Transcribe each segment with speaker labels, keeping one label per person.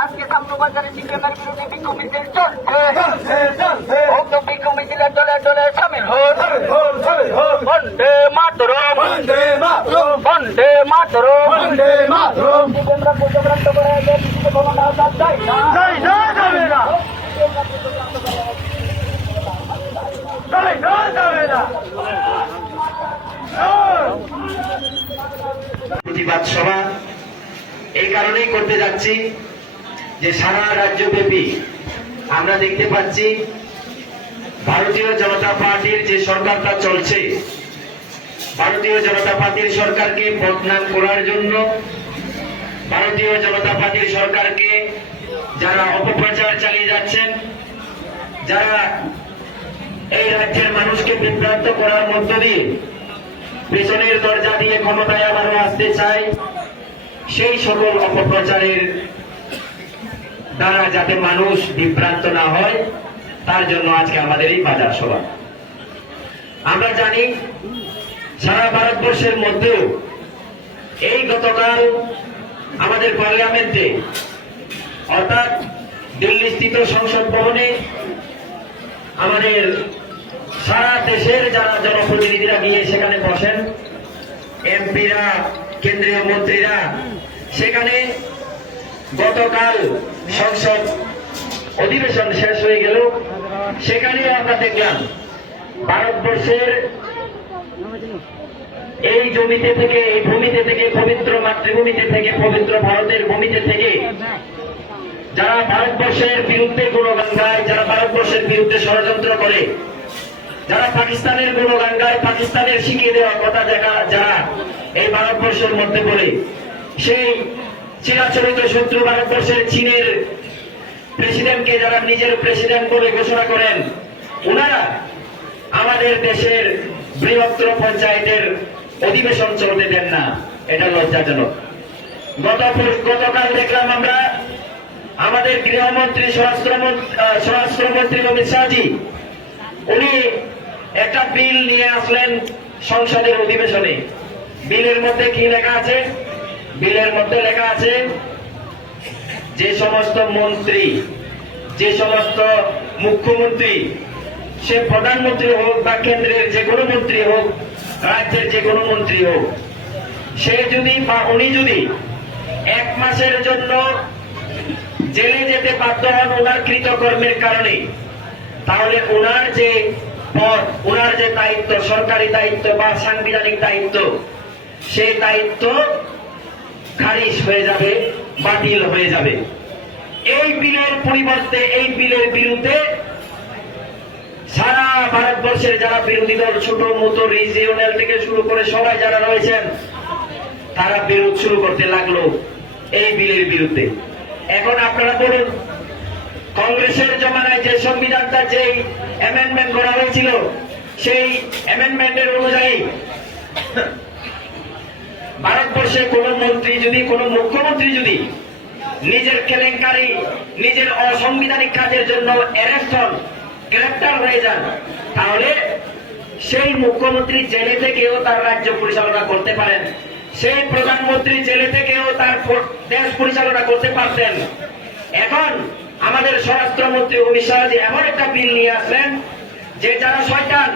Speaker 1: আজকে সামনুবাজারে চিকেনের বিরুদ্ধে বিক্ষোভ মিছিল চলছে বিক্ষোভ মিছিলে দলে দলে সামিল হন বন্দে মাতরম।
Speaker 2: বন্দে মাতরম।
Speaker 1: বন্দে মাতরম।
Speaker 2: বন্দে মাতরম। জয় জয় জয় জয়।
Speaker 3: প্রতিবাদ সভা। এই কারণেই করতে যাচ্ছি যে সারা রাজ্যব্যাপী আমরা দেখতে পাচ্ছি ভারতীয় জনতা পার্টির যে সরকারটা চলছে, ভারতীয় জনতা পার্টির সরকারকে বদনাম করার জন্য, ভারতীয় জনতা পার্টির সরকারকে যারা অপপ্রচার চালিয়ে যাচ্ছেন, যারা এই রাজ্যের মানুষকে বিভ্রান্ত করার মধ্য দিয়ে পেছনের দরজা দিয়ে ক্ষমতায় আবারও আসতে চায়, সেই সকল অপপ্রচারের দ্বারা যাতে মানুষ বিভ্রান্ত না হয়। তার জন্য আজকে আমাদের এই বাজার সভা। আমরা জানি সারা ভারতবর্ষের মধ্যেও এই গতকাল আমাদের পার্লামেন্টে, অর্থাৎ দিল্লি স্থিত সংসদ ভবনে আমাদের সারা দেশের যারা জনপ্রতিনিধিরা গিয়ে সেখানে বসেন, এমপিরা, কেন্দ্রীয় মন্ত্রীরা, সেখানে গতকাল সংসদ অধিবেশন শেষ হয়ে গেল। সেখানে আমরা দেখলাম ভারতবর্ষের এই জমিতে থেকে, এই ভূমিতে থেকে, পবিত্র মাতৃভূমিতে থেকে, পবিত্র ভারতের ভূমিতে থেকে যারা ভারতবর্ষের বিরুদ্ধে গুণগান গায় যারা ভারতবর্ষের বিরুদ্ধে ষড়যন্ত্র করে, যারা পাকিস্তানের গুণগান গায় পাকিস্তানের শিখিয়ে দেওয়া কথা দেখা, যারা এই ভারতবর্ষের মধ্যে পড়ে, সেই চিরাচরিত শত্রু ভারতবর্ষের চীনের প্রেসিডেন্টকে যারা নিজের প্রেসিডেন্ট বলে ঘোষণা করেন, ওনারা আমাদের দেশের বৃহত্তর পঞ্চায়েতের অধিবেশন চলতে দেন না। এটা লজ্জাজনক। গত গতকাল দেখলাম আমরা আমাদের গৃহমন্ত্রী স্বরাষ্ট্রমন্ত্রী স্বরাষ্ট্রমন্ত্রী অমিত শাহজি, উনি একটা বিল নিয়ে আসলেন সংসদের অধিবেশনে। বিলের মধ্যে কি লেখা আছে? বিলের মধ্যে লেখা আছে যে সমস্ত মন্ত্রী, যে সমস্ত মুখ্যমন্ত্রী, সে প্রধানমন্ত্রী হোক বা কেন্দ্রের যে কোনো মন্ত্রী হোক, রাজ্যের যে কোনো মন্ত্রী হোক, সে যদি বা উনি যদি এক মাসের জন্য জেলে যেতে বাধ্য হন ওনার কৃতকর্মের কারণে, তাহলে ওনার যে পদ, ওনার যে দায়িত্ব, সরকারি দায়িত্ব বা সাংবিধানিক দায়িত্ব, সেই দায়িত্ব খারিজ হয়ে যাবে। বাতিল হয়ে যাবে। এই বিলের পরিবর্তে, এই বিলের বিরুদ্ধে সারা ভারতবর্ষের যারা বিরোধী দল, ছোট, মতো রিজিওনাল থেকে শুরু করে সবাই যারা রয়েছেন, তারা বিরোধ শুরু করতে লাগল এই বিলের বিরুদ্ধে। এখন আপনারা বলুন, কংগ্রেসের জমানায় যে সংবিধানটা যেই অ্যামেন্ডমেন্ট করা হয়েছিল, সেই অ্যামেন্ডমেন্টের অনুযায়ী ভারতবর্ষে কোন মন্ত্রী যদি, কোন মুখ্যমন্ত্রী যদি নিজের কেলেঙ্কারি, নিজের অসাংবিধানিক কাজের জন্য অ্যারেস্ট হন, গ্রেপ্তার হয়ে যান, তাহলে সেই মুখ্যমন্ত্রী জেলে থেকেও তার রাজ্য পরিচালনা করতে পারেন। সেই প্রধানমন্ত্রী জেলে থেকেও তার দেশ পরিচালনা করতে পারতেন। এখন আমাদের স্বরাষ্ট্রমন্ত্রী অমিত শাহজি এমন একটা বিল নিয়ে আসলেন যে যারা শয়তান,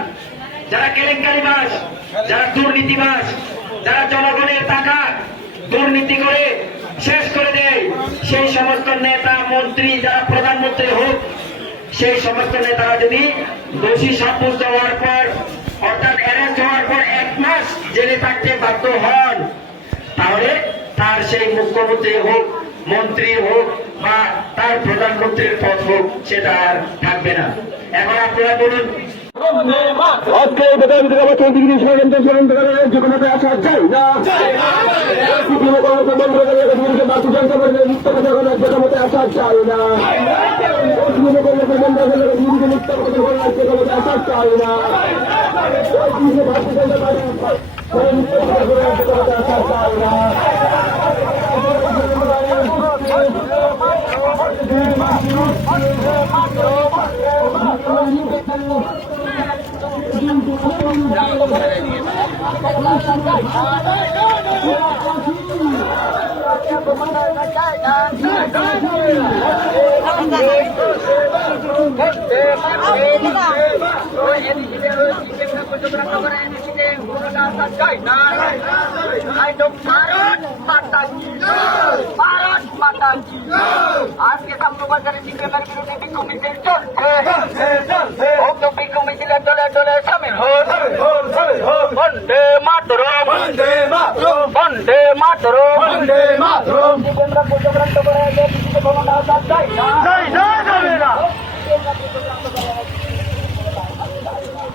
Speaker 3: যারা কেলেঙ্কারিবাস যারা দুর্নীতিবাস যারা জনগণের টাকা দুর্নীতি করে শেষ করে দেয়, সেই সমস্ত নেতা, মন্ত্রী যারা প্রধানমন্ত্রী হোক, সেই সমস্ত নেতারা যদি দোষী সাব্যস্ত হওয়ার পর, অর্থাৎ অ্যারেস্ট হওয়ার পর এক মাস জেলে থাকতে বাধ্য হন, তাহলে তার সেই মুখ্যমন্ত্রী হোক, মন্ত্রী হোক বা তার প্রধানমন্ত্রীর পদ হোক, সেটা আর থাকবে না। এখন আপনারা বলুন
Speaker 4: আজকে এই বেকার ভিতরে আমার চলতি কিছু ষড়যন্ত্র ষড়যন্ত্র যে কোনো আসা চাই না না মুক্ত কথা বলার যে কোনো আসা চাই না যে মতে
Speaker 1: আজকে সামনুবাজারে সিপিএমের বিরুদ্ধে বিক্ষোভ মিছিল চলছে বিক্ষোভ মিছিলের দলে দলে সামিল হন বন্দে মাতরম
Speaker 2: বন্দে মাতরম
Speaker 1: বন্দে মাতরম
Speaker 2: বন্দে মাতরম
Speaker 1: সিপিএমরা প্রচক্রান্ত করে বিজেপি ক্ষমতা আসার চাই না
Speaker 2: জয় জয় যাবে না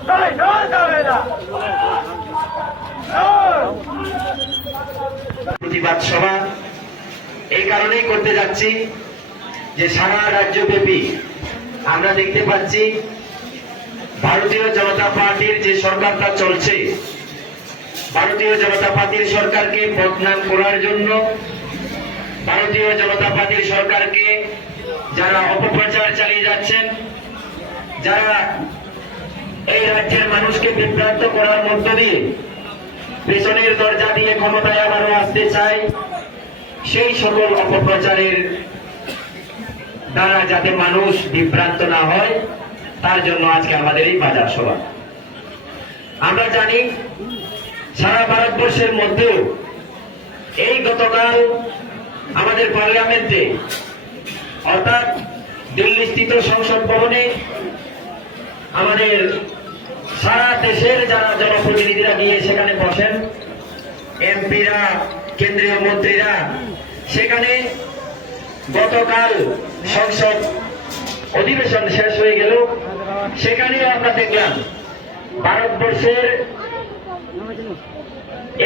Speaker 2: জয় জয় যাবে না
Speaker 3: প্রতিবাদ সভা। এই কারণেই করতে যাচ্ছি যে সারা রাজ্যব্যাপী আমরা দেখতে পাচ্ছি ভারতীয় জনতা পার্টির যে সরকারটা চলছে, ভারতীয় জনতা পার্টির সরকারকে বদনাম করার জন্য, ভারতীয় জনতা পার্টির সরকারকে যারা অপপ্রচার চালিয়ে যাচ্ছেন, যারা এই রাজ্যের মানুষকে বিভ্রান্ত করার মধ্য দিয়ে পেছনের দরজা দিয়ে ক্ষমতায় আবারও আসতে চায় সেই সকল অপপ্রচারের দ্বারা যাতে মানুষ বিভ্রান্ত না হয়, তার জন্য আজকে আমাদের এই বাজার সভা। আমরা জানি সারা ভারতবর্ষের মধ্যেও এই গতকাল আমাদের পার্লামেন্টে, অর্থাৎ দিল্লি স্থিত সংসদ ভবনে আমাদের সারা দেশের যারা জনপ্রতিনিধিরা গিয়ে সেখানে বসেন, এমপিরা, কেন্দ্রীয় মন্ত্রীরা, সেখানে গতকাল সংসদ অধিবেশন শেষ হয়ে গেল। সেখানেও আমরা দেখলাম ভারতবর্ষের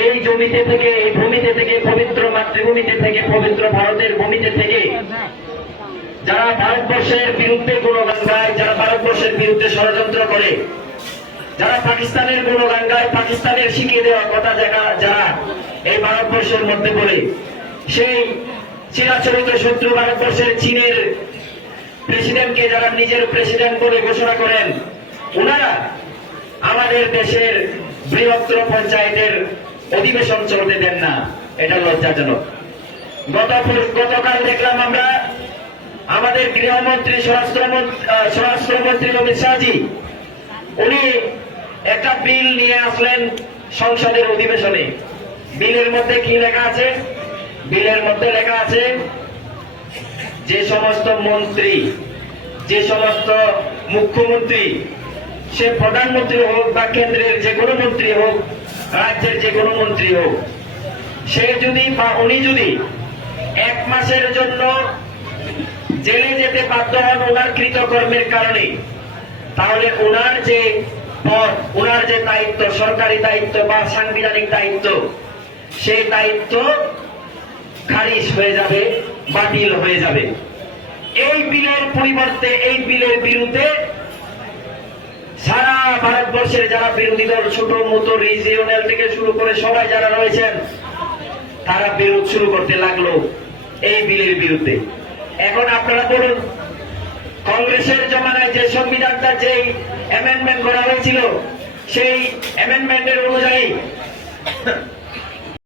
Speaker 3: এই জমিতে থেকে, এই ভূমিতে থেকে, পবিত্র মাতৃভূমিতে থেকে, পবিত্র ভারতের ভূমিতে থেকে যারা ভারতবর্ষের বিরুদ্ধে গুণগান গায়, যারা ভারতবর্ষের বিরুদ্ধে ষড়যন্ত্র করে যারা পাকিস্তানের গুণগান গায় পাকিস্তানের শিখিয়ে দেওয়া কথা জায়গা যারা এই ভারতবর্ষের মধ্যে পড়ে, সেই চিরাচরিত শত্রু ভারতবর্ষের চীনের প্রেসিডেন্টকে যারা নিজের প্রেসিডেন্ট বলে ঘোষণা করেন ওনারা আমাদের দেশের বৃহত্তর পঞ্চায়েতের অধিবেশন চলতে দেন না। এটা লজ্জাজনক। গত গতকাল দেখলাম আমরা আমাদের গৃহমন্ত্রী, স্বরাষ্ট্রমন্ত্রী স্বরাষ্ট্রমন্ত্রী অমিত শাহজি, উনি একটা বিল নিয়ে আসলেন সংসদের অধিবেশনে। বিলের মধ্যে কি লেখা আছে? বিলের মধ্যে লেখা আছে, যে সমস্ত মন্ত্রী, যে সমস্ত মুখ্যমন্ত্রী, সে প্রধানমন্ত্রী হোক বা কেন্দ্রের যে কোনো মন্ত্রী হোক, রাজ্যের যে কোনো মন্ত্রী হোক, সে যদি বা উনি যদি এক মাসের জন্য জেলে যেতে বাধ্য হন ওনার কৃতকর্মের কারণে, তাহলে ওনার যে পদ ওনার যে দায়িত্ব, সরকারি দায়িত্ব বা সাংবিধানিক দায়িত্ব, সেই দায়িত্ব খারিজ হয়ে যাবে, বাতিল হয়ে যাবে। এই বিলের পরিবর্তে, এই বিলের বিরুদ্ধে সারা ভারতবর্ষের যারা বিরোধী দল, ছোট, মতো, রিজিওনাল থেকে শুরু করে সবাই যারা রয়েছেন, তারা বিরোধ শুরু করতে লাগল এই বিলের বিরুদ্ধে। এখন আপনারা বলুন কংগ্রেসের জমানায় যে সংবিধানটা যে অ্যামেন্ডমেন্ট করা হয়েছিল সেই অ্যামেন্ডমেন্টের অনুযায়ী